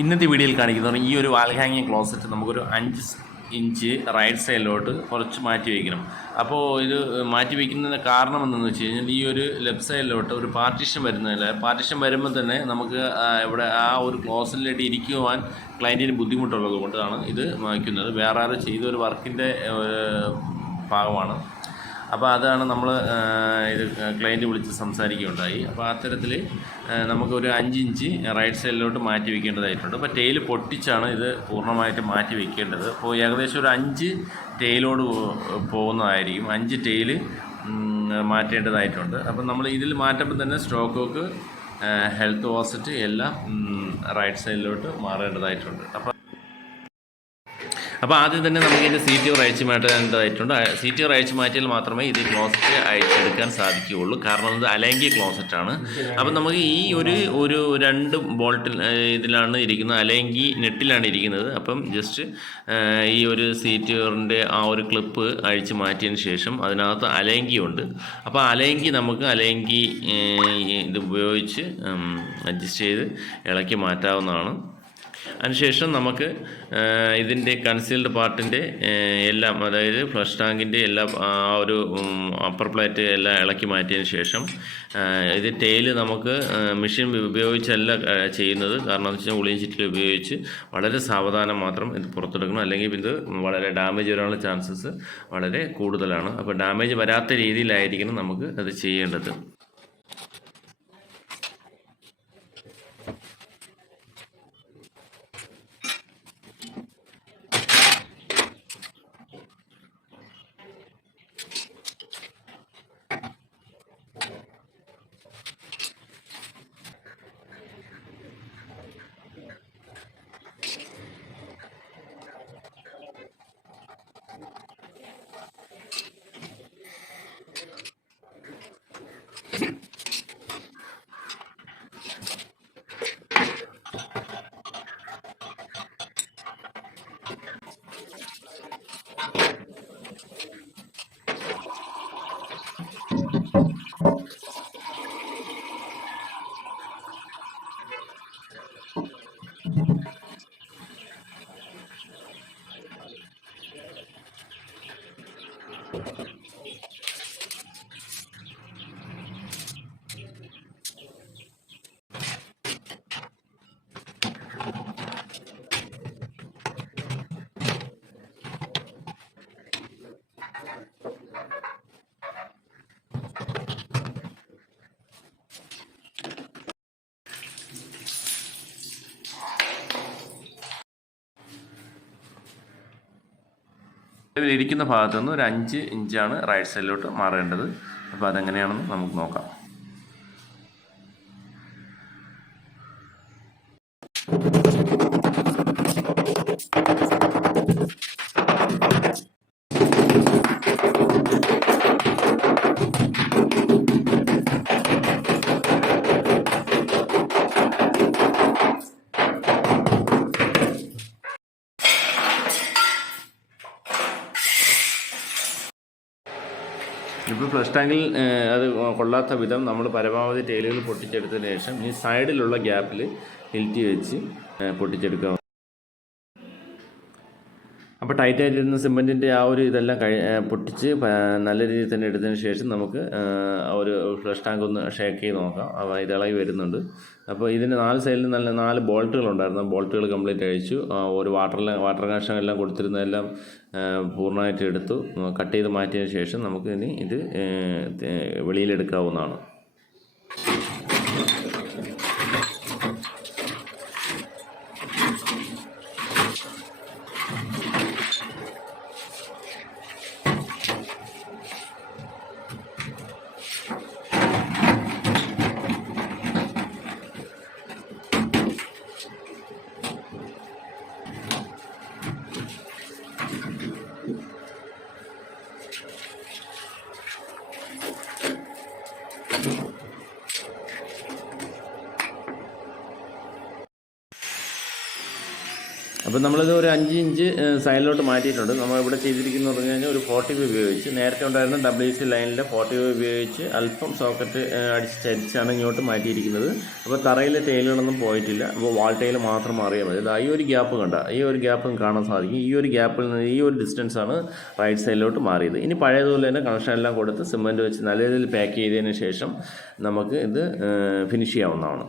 ഇന്നത്തെ വീഡിയോയിൽ കാണിക്കുന്നത് ഈ ഒരു വാൽ ഹാങ്ങിങ് ക്ലോസറ്റ് നമുക്കൊരു 5 ഇഞ്ച് റൈറ്റ് സൈഡിലോട്ട് കുറച്ച് മാറ്റി വയ്ക്കണം. അപ്പോൾ ഇത് മാറ്റി വയ്ക്കുന്നതിന് കാരണം എന്തെന്ന് വെച്ച് കഴിഞ്ഞാൽ ഈ ഒരു ലെഫ്റ്റ് സൈഡിലോട്ട് ഒരു പാർട്ടീഷൻ വരുന്നതില്ല. പാർട്ടീഷൻ വരുമ്പോൾ തന്നെ നമുക്ക് ഇവിടെ ആ ഒരു ക്ലോസറ്റിലേക്ക് ഇരിക്കുവാൻ ക്ലയൻറ്റിന് ബുദ്ധിമുട്ടുള്ളത് കൊണ്ടാണ് ഇത് വയ്ക്കുന്നത്. വേറെ ആരും ചെയ്ത ഒരു വർക്കിൻ്റെ ഭാഗമാണ്. അപ്പോൾ അതാണ് നമ്മൾ ഇത് ക്ലയൻറ്റ് വിളിച്ച് സംസാരിക്കുകയുണ്ടായി. അപ്പോൾ അത്തരത്തിൽ നമുക്കൊരു 5 ഇഞ്ച് റൈറ്റ് സൈഡിലോട്ട് മാറ്റി വയ്ക്കേണ്ടതായിട്ടുണ്ട്. അപ്പോൾ ടെയിൽ പൊട്ടിച്ചാണ് ഇത് പൂർണ്ണമായിട്ട് മാറ്റി വയ്ക്കേണ്ടത്. അപ്പോൾ ഏകദേശം ഒരു 5 ടെയിലോട് പോകുന്നതായിരിക്കും. 5 ടെയിൽ മാറ്റേണ്ടതായിട്ടുണ്ട്. അപ്പം നമ്മൾ ഇതിൽ മാറ്റുമ്പോൾ തന്നെ സ്റ്റോക്ക് ഹുക്ക്, ഹെൽത്ത് വാസറ്റ് എല്ലാം റൈറ്റ് സൈഡിലോട്ട് മാറേണ്ടതായിട്ടുണ്ട്. അപ്പോൾ ആദ്യം തന്നെ നമുക്ക് ഇതിൻ്റെ സീറ്റ് അയച്ചു മാറ്റേണ്ടതായിട്ടുണ്ട്. സീറ്റ് അയച്ചു മാറ്റിയാൽ മാത്രമേ ഇത് ക്ലോസറ്റ് അയച്ചെടുക്കാൻ സാധിക്കുകയുള്ളൂ. കാരണം ഇത് അലൈങ്കി ക്ലോസറ്റാണ്. അപ്പം നമുക്ക് ഈ ഒരു 2 ബോൾട്ടിൽ ഇതിലാണ് ഇരിക്കുന്നത്, അലൈങ്കി നെറ്റിലാണ് ഇരിക്കുന്നത്. അപ്പം ജസ്റ്റ് ഈ ഒരു സീറ്റിൻ്റെ ആ ഒരു ക്ലിപ്പ് അഴിച്ച് മാറ്റിയതിന് ശേഷം അതിനകത്ത് അലൈങ്കി ഉണ്ട്. അപ്പോൾ അലൈങ്കി നമുക്ക് ഇത് ഉപയോഗിച്ച് അഡ്ജസ്റ്റ് ചെയ്ത് ഇളക്കി മാറ്റാവുന്നതാണ്. അതിനുശേഷം നമുക്ക് ഇതിൻ്റെ കൺസീൽഡ് പാർട്ടിൻ്റെ എല്ലാം, അതായത് ഫ്ലഷ് ടാങ്കിൻ്റെ എല്ലാം ആ ഒരു അപ്പർ പ്ലേറ്റ് എല്ലാം ഇളക്കി മാറ്റിയതിന് ശേഷം ഇത് ടെയിൽ നമുക്ക് മെഷീൻ ഉപയോഗിച്ചല്ല ചെയ്യുന്നത്. കാരണം എന്ന് വെച്ചാൽ ഉളിയും ചിറ്റിൽ ഉപയോഗിച്ച് വളരെ സാവധാനം മാത്രം ഇത് പുറത്തെടുക്കണം. അല്ലെങ്കിൽ ഇത് വളരെ ഡാമേജ് വരാനുള്ള ചാൻസസ് വളരെ കൂടുതലാണ്. അപ്പോൾ ഡാമേജ് വരാത്ത രീതിയിലായിരിക്കണം നമുക്ക് അത് ചെയ്യേണ്ടത്. ഇതിലിരിക്കുന്ന ഭാഗത്തു നിന്ന് ഒരു 5 ഇഞ്ചാണ് റൈറ്റ് സൈഡിലോട്ട് മാറേണ്ടത്. അപ്പോൾ അതെങ്ങനെയാണെന്ന് നമുക്ക് നോക്കാം. ഇപ്പോൾ ഫ്ലഷ് ടാങ്കിൽ അത് കൊള്ളാത്ത വിധം നമ്മൾ പരമാവധി ടെയിലുകൾ പൊട്ടിച്ചെടുത്തതിന് ശേഷം ഈ സൈഡിലുള്ള ഗ്യാപ്പിൽ ഹിൽറ്റി വെച്ച് പൊട്ടിച്ചെടുക്കുക. അപ്പോൾ ടൈറ്റായിട്ടിരുന്ന സിമെൻറ്റിൻ്റെ ആ ഒരു ഇതെല്ലാം പൊട്ടിച്ച് നല്ല രീതിയിൽ തന്നെ എടുത്തതിന് ശേഷം നമുക്ക് ഒരു ഫ്ലഷ് ടാങ്ക് ഒന്ന് ഷേക്ക് ചെയ്ത് നോക്കാം. അപ്പോൾ ഇത് ഇളകി വരുന്നുണ്ട്. അപ്പോൾ ഇതിന് 4 സൈഡിൽ നല്ല 4 ബോൾട്ടുകളുണ്ടായിരുന്നു. ബോൾട്ടുകൾ കംപ്ലീറ്റ് അഴിച്ചു. ഒരു വാട്ടർ കണക്ഷൻ എല്ലാം കൊടുത്തിരുന്നതെല്ലാം പൂർണ്ണമായിട്ട് എടുത്തു. കട്ട് ചെയ്ത് മാറ്റിയതിന് ശേഷം നമുക്ക് ഇനി ഇത് വെളിയിലെടുക്കാവുന്നതാണ്. അപ്പോൾ നമ്മളിത് ഒരു 5 ഇഞ്ച് സൈഡിലോട്ട് മാറ്റിയിട്ടുണ്ട്. നമ്മളിവിടെ ചെയ്തിരിക്കുന്നത് പറഞ്ഞു കഴിഞ്ഞാൽ ഒരു 40 ഉപയോഗിച്ച് നേരത്തെ ഉണ്ടായിരുന്ന WC ലൈനിലെ 40 ഉപയോഗിച്ച് അല്പം സോക്കറ്റ് അടിച്ച് ചരിച്ചാണ് ഇങ്ങോട്ട് മാറ്റിയിരിക്കുന്നത്. അപ്പോൾ തറയിലെ ടൈലുകളൊന്നും പോയിട്ടില്ല. അപ്പോൾ വാൾ ടൈൽ മാത്രം മാറിയാൽ മതി. ഈ ഒരു ഗ്യാപ്പ് കണ്ട, ഈ ഒരു ഗ്യാപ്പ് കാണാൻ സാധിക്കും. ഈ ഒരു ഗ്യാപ്പിൽ നിന്ന് ഈ ഒരു ഡിസ്റ്റൻസാണ് റൈറ്റ് സൈഡിലോട്ട് മാറിയത്. ഇനി പഴയതുപോലെ തന്നെ കണക്ഷൻ എല്ലാം കൊടുത്ത് സിമൻറ്റ് വെച്ച് നല്ല രീതിയിൽ പാക്ക് ചെയ്തതിന് ശേഷം നമുക്ക് ഇത് ഫിനിഷ് ചെയ്യാവുന്നതാണ്.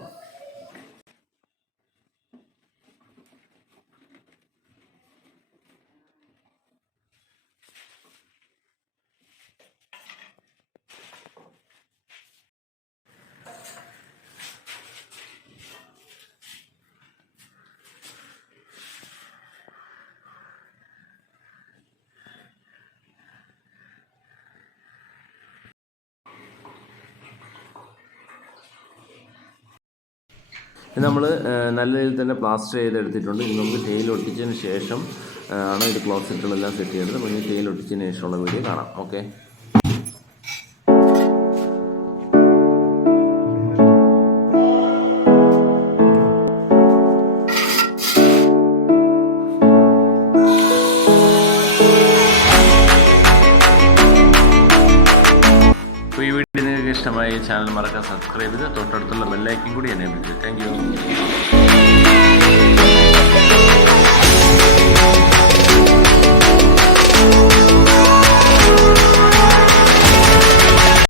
നമ്മൾ നല്ല രീതിയിൽ തന്നെ പ്ലാസ്റ്റർ ചെയ്തെടുത്തിട്ടുണ്ട്. ഇനി നമുക്ക് ടൈൽ ഒട്ടിച്ചതിന് ശേഷം ആണ് ഇത് ക്ലോസറ്റുകളെല്ലാം സെറ്റ് ചെയ്തത്. അപ്പോൾ ഇനി ടൈൽ ഒട്ടിച്ചതിന് ശേഷമുള്ള വീഡിയോ കാണാം. ഓക്കെ. ഈ വീഡിയോ നിങ്ങൾക്ക് ഇഷ്ടമായി ചാനൽ മറക്കാൻ സബ്സ്ക്രൈബ് ചെയ്ത് തൊട്ടടുത്തുള്ള ബെല്ലൈക്കൻ കൂടി എനേബിൾ ചെയ്തു. Thank you.